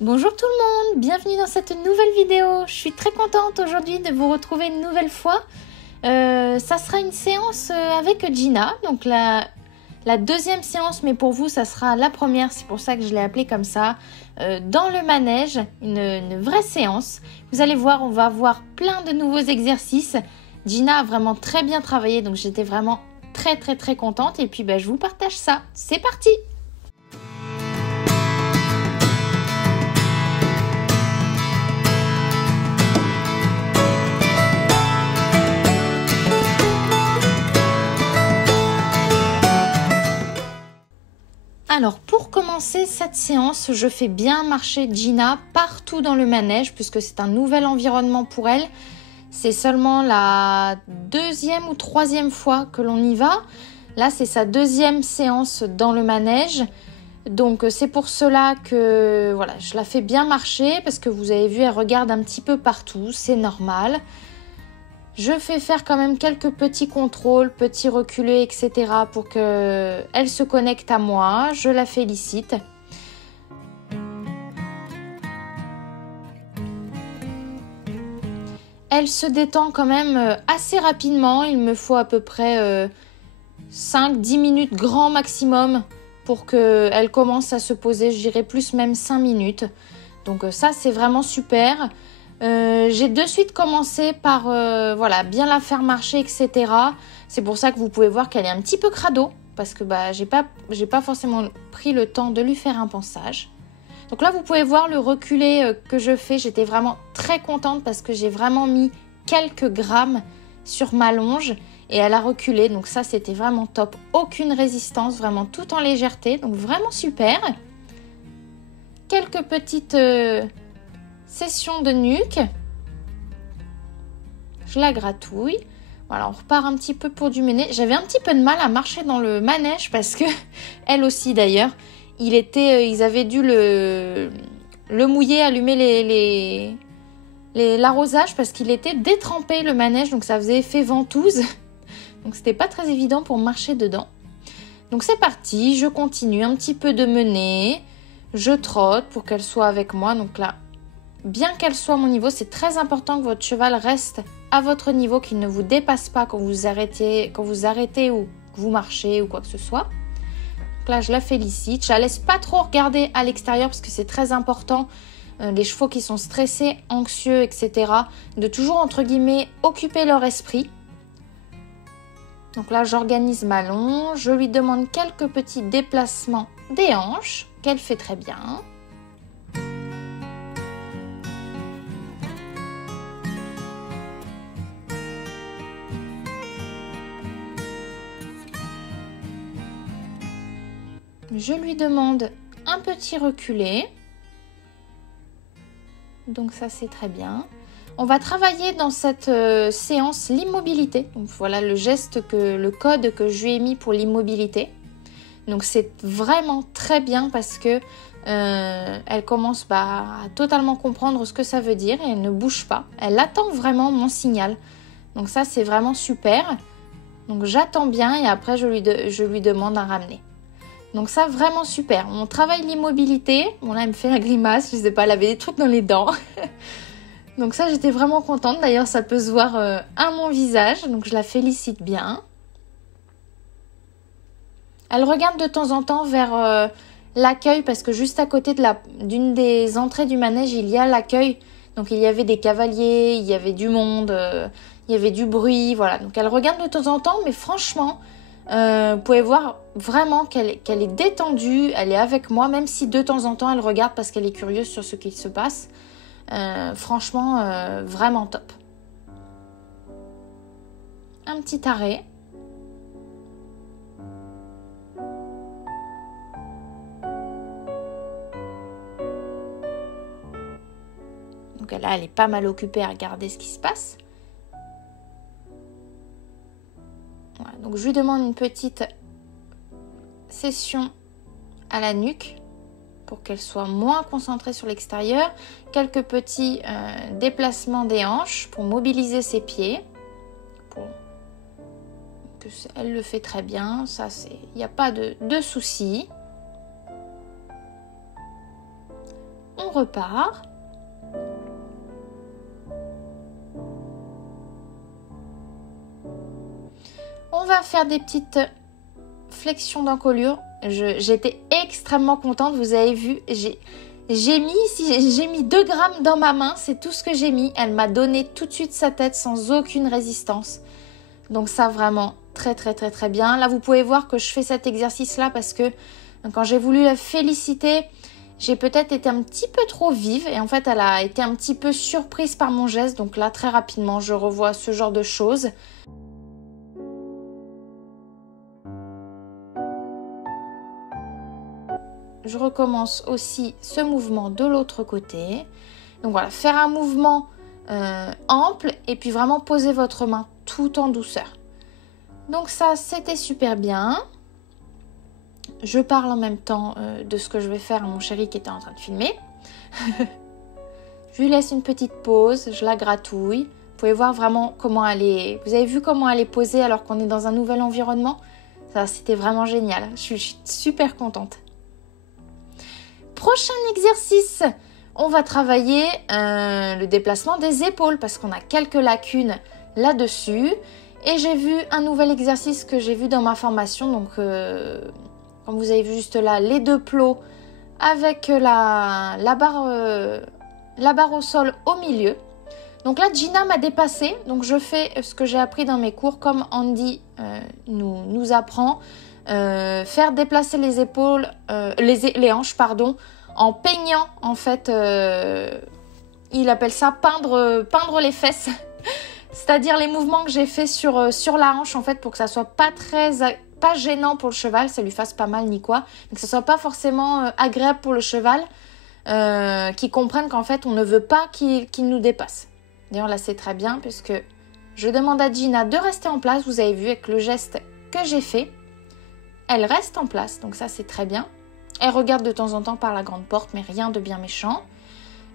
Bonjour tout le monde, bienvenue dans cette nouvelle vidéo. Je suis très contente aujourd'hui de vous retrouver une nouvelle fois. Ça sera une séance avec Gina, donc la deuxième séance, mais pour vous ça sera la première, c'est pour ça que je l'ai appelée comme ça. Dans le manège, une vraie séance. Vous allez voir, on va avoir plein de nouveaux exercices. Gina a vraiment très bien travaillé, donc j'étais vraiment très contente. Et puis je vous partage ça. C'est parti! Alors pour commencer cette séance, je fais bien marcher Gina partout dans le manège puisque c'est un nouvel environnement pour elle. C'est seulement la deuxième ou troisième fois que l'on y va. Là c'est sa deuxième séance dans le manège. Donc c'est pour cela que voilà, je la fais bien marcher parce que vous avez vu, elle regarde un petit peu partout, c'est normal. Je fais faire quand même quelques petits contrôles, petits reculés, etc. pour qu'elle se connecte à moi. Je la félicite. Elle se détend quand même assez rapidement. Il me faut à peu près 5-10 minutes grand maximum pour qu'elle commence à se poser. Je dirais plus même 5 minutes. Donc ça, c'est vraiment super. J'ai de suite commencé par bien la faire marcher, etc. C'est pour ça que vous pouvez voir qu'elle est un petit peu crado parce que j'ai pas forcément pris le temps de lui faire un pansage. Donc là vous pouvez voir le reculé que je fais. J'étais vraiment très contente parce que j'ai vraiment mis quelques grammes sur ma longe et elle a reculé, donc ça c'était vraiment top. Aucune résistance, vraiment tout en légèreté, donc vraiment super. Quelques petites session de nuque, je la gratouille. Voilà, on repart un petit peu pour du méné. J'avais un petit peu de mal à marcher dans le manège parce que elle aussi d'ailleurs, ils avaient dû le mouiller, allumer l'arrosage parce qu'il était détrempé le manège, donc ça faisait effet ventouse. Donc c'était pas très évident pour marcher dedans. Donc c'est parti, je continue un petit peu de mener, je trotte pour qu'elle soit avec moi. Donc là, bien qu'elle soit à mon niveau, c'est très important que votre cheval reste à votre niveau, qu'il ne vous dépasse pas quand vous arrêtez ou que vous marchez ou quoi que ce soit. Donc là, je la félicite. Je la laisse pas trop regarder à l'extérieur parce que c'est très important. Les chevaux qui sont stressés, anxieux, etc. de toujours, entre guillemets, occuper leur esprit. Donc là, j'organise ma longe. Je lui demande quelques petits déplacements des hanches qu'elle fait très bien. Je lui demande un petit reculé. Donc ça, c'est très bien. On va travailler dans cette séance l'immobilité. Donc voilà le code que je lui ai mis pour l'immobilité. Donc c'est vraiment très bien parce que elle commence à totalement comprendre ce que ça veut dire et elle ne bouge pas. Elle attend vraiment mon signal. Donc ça, c'est vraiment super. Donc j'attends bien et après je lui demande à ramener. Donc ça, vraiment super. On travaille l'immobilité. Bon là, elle me fait la grimace. Je sais pas, elle avait des trucs dans les dents. Donc ça, j'étais vraiment contente. D'ailleurs, ça peut se voir à mon visage. Donc je la félicite bien. Elle regarde de temps en temps vers l'accueil parce que juste à côté d'une des entrées du manège, il y a l'accueil. Donc il y avait des cavaliers, il y avait du monde, il y avait du bruit. Voilà. Donc elle regarde de temps en temps, mais franchement... vous pouvez voir vraiment qu'elle est détendue, elle est avec moi, même si de temps en temps elle regarde parce qu'elle est curieuse sur ce qui se passe. Franchement, vraiment top. Un petit arrêt. Donc là, elle est pas mal occupée à regarder ce qui se passe. Voilà, donc je lui demande une petite session à la nuque pour qu'elle soit moins concentrée sur l'extérieur. Quelques petits déplacements des hanches pour mobiliser ses pieds. Elle le fait très bien, ça il n'y a pas de souci. On repars. On va faire des petites flexions d'encolure. J'étais extrêmement contente, vous avez vu, j'ai mis 2 grammes dans ma main, c'est tout ce que j'ai mis. Elle m'a donné tout de suite sa tête sans aucune résistance. Donc ça vraiment très très très très bien. Là vous pouvez voir que je fais cet exercice là parce que quand j'ai voulu la féliciter, j'ai peut-être été un petit peu trop vive et en fait elle a été un petit peu surprise par mon geste. Donc là très rapidement je revois ce genre de choses. Je recommence aussi ce mouvement de l'autre côté. Donc voilà, faire un mouvement ample et puis vraiment poser votre main tout en douceur. Donc ça, c'était super bien. Je parle en même temps de ce que je vais faire à mon chéri qui était en train de filmer. Je lui laisse une petite pause, je la gratouille. Vous pouvez voir vraiment comment elle est... Vous avez vu comment elle est posée alors qu'on est dans un nouvel environnement? Ça, c'était vraiment génial. Je suis super contente. Prochain exercice, on va travailler le déplacement des épaules parce qu'on a quelques lacunes là-dessus. Et j'ai vu un nouvel exercice que j'ai vu dans ma formation. Donc, comme vous avez vu juste là, les 2 plots avec la barre au sol au milieu. Donc là, Gina m'a dépassée. Donc, je fais ce que j'ai appris dans mes cours comme Andy nous apprend. Faire déplacer les épaules, les hanches, pardon, en peignant en fait, il appelle ça peindre les fesses, c'est-à-dire les mouvements que j'ai fait sur la hanche en fait pour que ça soit pas gênant pour le cheval, ça lui fasse pas mal ni quoi, mais que ça soit pas forcément agréable pour le cheval, qu'il comprenne qu'en fait on ne veut pas qu'il nous dépasse. D'ailleurs là c'est très bien puisque je demande à Gina de rester en place, vous avez vu avec le geste que j'ai fait. Elle reste en place, donc ça c'est très bien. Elle regarde de temps en temps par la grande porte, mais rien de bien méchant.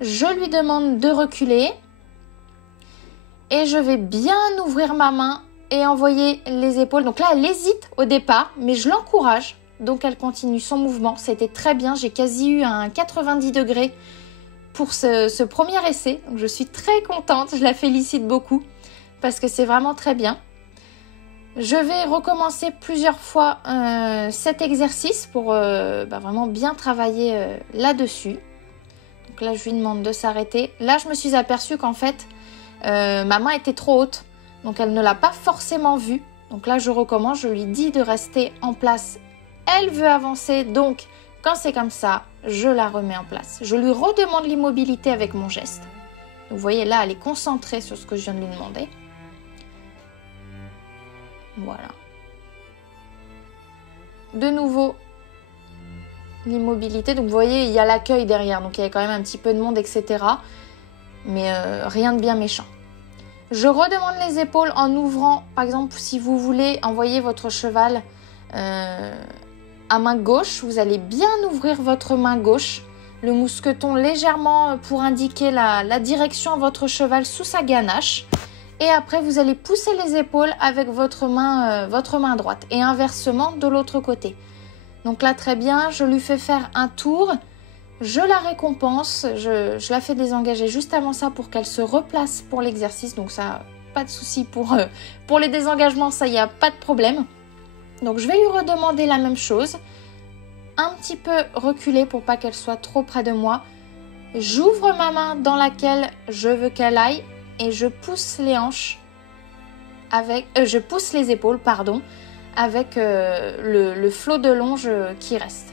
Je lui demande de reculer. Et je vais bien ouvrir ma main et envoyer les épaules. Donc là, elle hésite au départ, mais je l'encourage. Donc elle continue son mouvement. C'était très bien, j'ai quasi eu un 90 degrés pour ce premier essai. Donc je suis très contente, je la félicite beaucoup parce que c'est vraiment très bien. Je vais recommencer plusieurs fois cet exercice pour vraiment bien travailler là-dessus. Donc là, je lui demande de s'arrêter. Là, je me suis aperçue qu'en fait, ma main était trop haute. Donc, elle ne l'a pas forcément vue. Donc là, je recommence. Je lui dis de rester en place. Elle veut avancer. Donc, quand c'est comme ça, je la remets en place. Je lui redemande l'immobilité avec mon geste. Donc, vous voyez, là, elle est concentrée sur ce que je viens de lui demander. Voilà. De nouveau, l'immobilité. Donc, vous voyez, il y a l'accueil derrière. Donc, il y a quand même un petit peu de monde, etc. Mais rien de bien méchant. Je redemande les épaules en ouvrant, par exemple, si vous voulez envoyer votre cheval à main gauche, vous allez bien ouvrir votre main gauche, le mousqueton légèrement pour indiquer la direction à votre cheval sous sa ganache. Et après, vous allez pousser les épaules avec votre main droite. Et inversement, de l'autre côté. Donc là, très bien, je lui fais faire un tour. Je la récompense. Je la fais désengager juste avant ça pour qu'elle se replace pour l'exercice. Donc ça, pas de souci pour les désengagements, ça, il n'y a pas de problème. Donc je vais lui redemander la même chose. Un petit peu reculer pour pas qu'elle soit trop près de moi. J'ouvre ma main dans laquelle je veux qu'elle aille. Et je pousse les hanches je pousse les épaules, pardon, avec le flot de longe qui reste.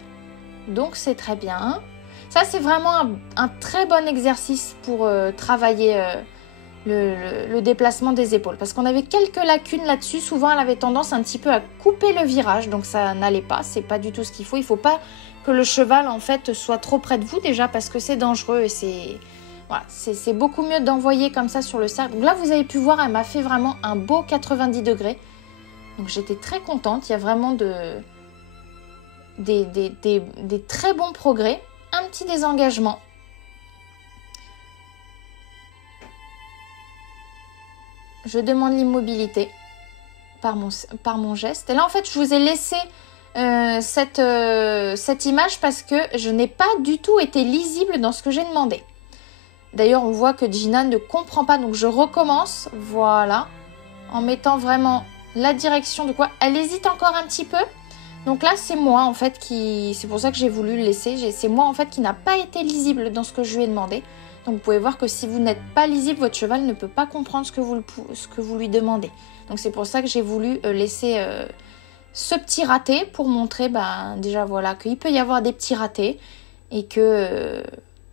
Donc c'est très bien. Ça c'est vraiment un très bon exercice pour travailler le déplacement des épaules. Parce qu'on avait quelques lacunes là-dessus. Souvent elle avait tendance un petit peu à couper le virage. Donc ça n'allait pas. C'est pas du tout ce qu'il faut. Il ne faut pas que le cheval en fait soit trop près de vous déjà parce que c'est dangereux et c'est... Voilà, c'est beaucoup mieux d'envoyer comme ça sur le cercle. Donc là, vous avez pu voir, elle m'a fait vraiment un beau 90 degrés. Donc j'étais très contente. Il y a vraiment des très bons progrès. Un petit désengagement. Je demande l'immobilité par mon geste. Et là, en fait, je vous ai laissé cette image parce que je n'ai pas du tout été lisible dans ce que j'ai demandé. D'ailleurs, on voit que Gina ne comprend pas, donc je recommence, voilà, en mettant vraiment la direction de quoi. Elle hésite encore un petit peu. Donc là, c'est moi en fait c'est pour ça que j'ai voulu le laisser. C'est moi en fait qui n'a pas été lisible dans ce que je lui ai demandé. Donc vous pouvez voir que si vous n'êtes pas lisible, votre cheval ne peut pas comprendre ce que vous lui demandez. Donc c'est pour ça que j'ai voulu laisser ce petit raté pour montrer déjà voilà qu'il peut y avoir des petits ratés et que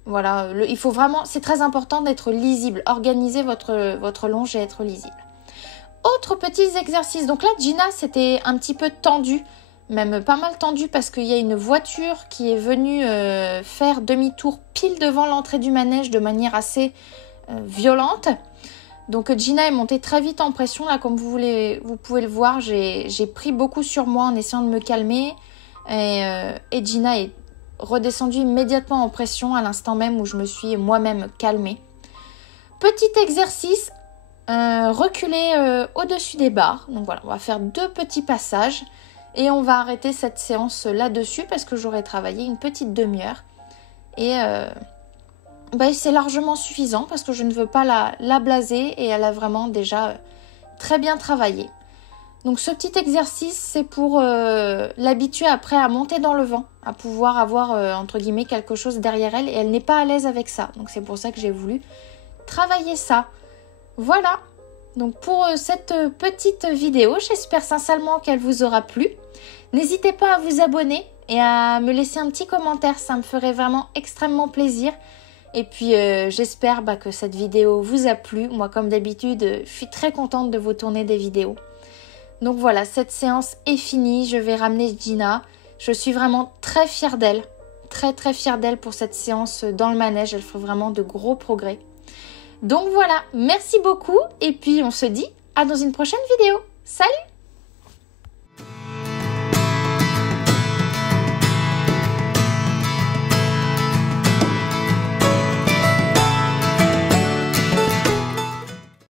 voilà, il faut vraiment, c'est très important d'être lisible. Organisez votre longe et être lisible. Autre petit exercice. Donc là, Gina, c'était un petit peu tendu, même pas mal tendu parce qu'il y a une voiture qui est venue faire demi-tour pile devant l'entrée du manège de manière assez violente. Donc Gina est montée très vite en pression. Là, comme vous pouvez le voir, j'ai pris beaucoup sur moi en essayant de me calmer. Et Gina est redescendue immédiatement en pression à l'instant même où je me suis moi-même calmée. Petit exercice, reculer au-dessus des barres. Donc voilà, on va faire 2 petits passages et on va arrêter cette séance là-dessus parce que j'aurai travaillé une petite demi-heure. Et c'est largement suffisant parce que je ne veux pas la blaser et elle a vraiment déjà très bien travaillé. Donc ce petit exercice, c'est pour l'habituer après à monter dans le vent, à pouvoir avoir entre guillemets quelque chose derrière elle et elle n'est pas à l'aise avec ça. Donc c'est pour ça que j'ai voulu travailler ça. Voilà, donc pour cette petite vidéo, j'espère sincèrement qu'elle vous aura plu. N'hésitez pas à vous abonner et à me laisser un petit commentaire, ça me ferait vraiment extrêmement plaisir. Et puis j'espère que cette vidéo vous a plu. Moi comme d'habitude, je suis très contente de vous tourner des vidéos. Donc voilà, cette séance est finie, je vais ramener Gina. Je suis vraiment très fière d'elle, très très fière d'elle pour cette séance dans le manège. Elle fait vraiment de gros progrès. Donc voilà, merci beaucoup et puis on se dit à dans une prochaine vidéo. Salut!